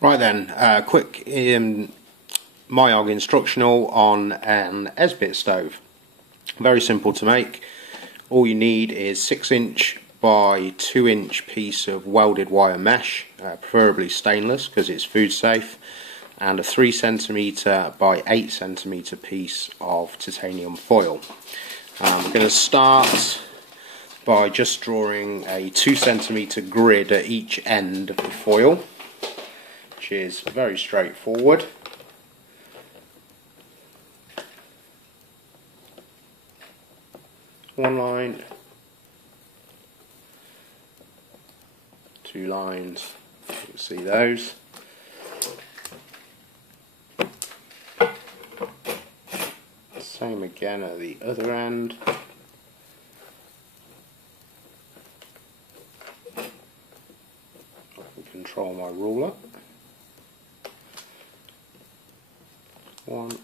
Right then, quick MYOG instructional on an Esbit stove. Very simple to make. All you need is 6" by 2" piece of welded wire mesh, preferably stainless because it's food safe, and a 3cm by 8cm piece of titanium foil. We're going to start by just drawing a 2cm grid at each end of the foil, which is very straightforward. One line, two lines, you can see those. Same again at the other end. I can control my ruler. One.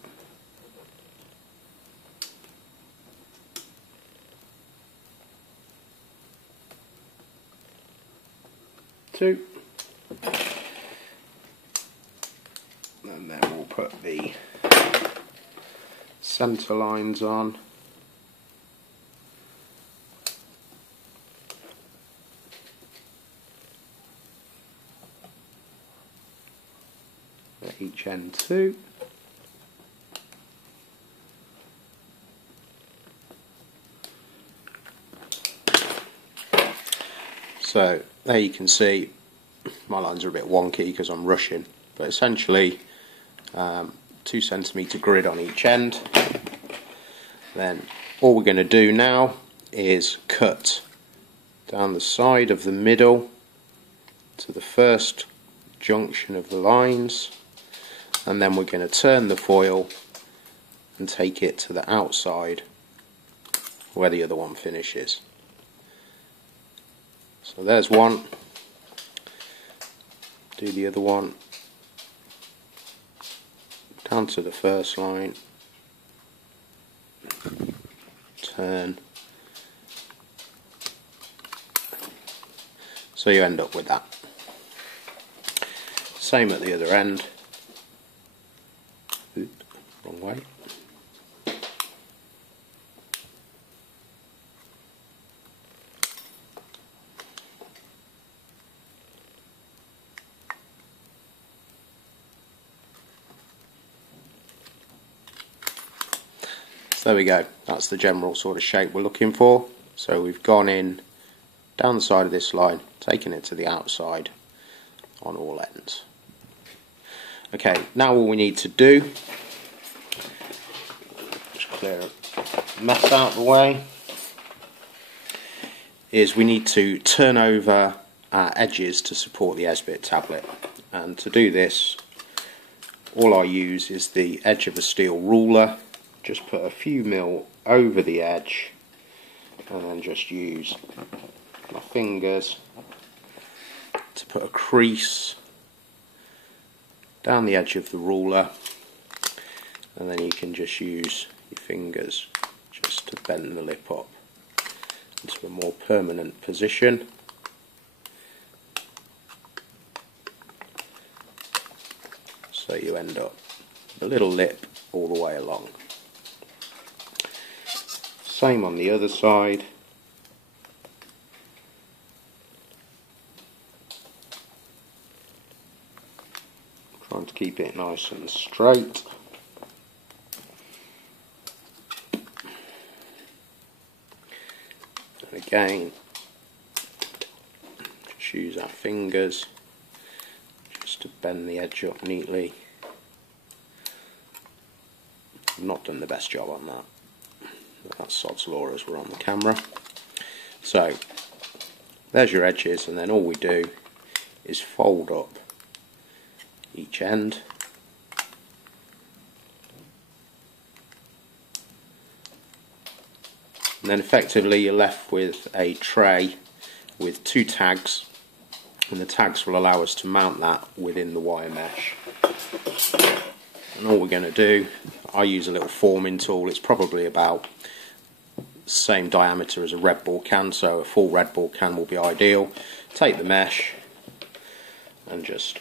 Two. And then we'll put the centre lines on. At each end too. So there you can see my lines are a bit wonky because I'm rushing, but essentially 2cm grid on each end. Then all we're going to do now is cut down the side of the middle to the first junction of the lines, and then we're going to turn the foil and take it to the outside where the other one finishes. So there's one. Do the other one down to the first line, turn, so you end up with that. Same at the other end. Oops, wrong way. There we go, that's the general sort of shape we're looking for. So we've gone in down the side of this line, taken it to the outside on all ends. Okay, now all we need to do, just clear a mess out of the way, is we need to turn over our edges to support the Esbit tablet. And to do this, all I use is the edge of a steel ruler. Just put a few mil over the edge and then just use my fingers to put a crease down the edge of the ruler, and then you can just use your fingers just to bend the lip up into a more permanent position. So you end up with a little lip all the way along. Same on the other side. Trying to keep it nice and straight. And again, just use our fingers just to bend the edge up neatly. I've not done the best job on that. That's sod's law as we're on the camera. So there's your edges, and then all we do is fold up each end, and then effectively you're left with a tray with two tags, and the tags will allow us to mount that within the wire mesh. And all we're going to do, I use a little forming tool. It's probably about same diameter as a Red Bull can, so a full Red Bull can will be ideal. Take the mesh, and just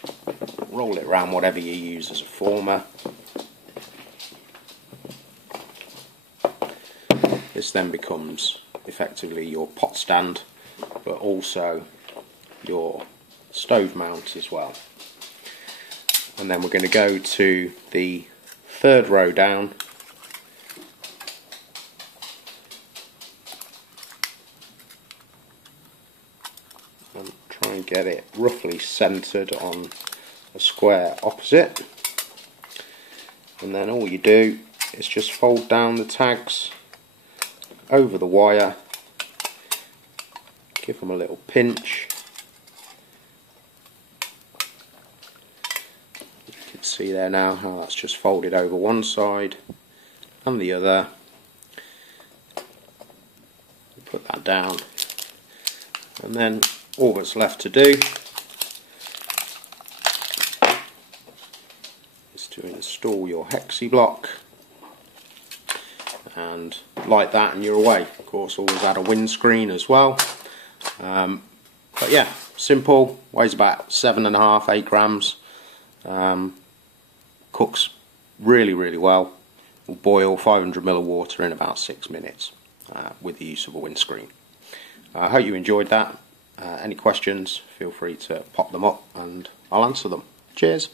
roll it around whatever you use as a former. This then becomes effectively your pot stand, but also your stove mount as well. And then we're going to go to the third row down, and try and get it roughly centered on a square opposite. And then all you do is just fold down the tags over the wire, give them a little pinch. You can see there now how that's just folded over one side and the other. Put that down, and then all that's left to do is to install your hexi block, and like that and you're away. Of course, always add a windscreen as well. But yeah, simple, weighs about 7.5, 8 grams, cooks really well, will boil 500 ml of water in about 6 minutes with the use of a windscreen. I hope you enjoyed that. Any questions, feel free to pop them up and I'll answer them. Cheers.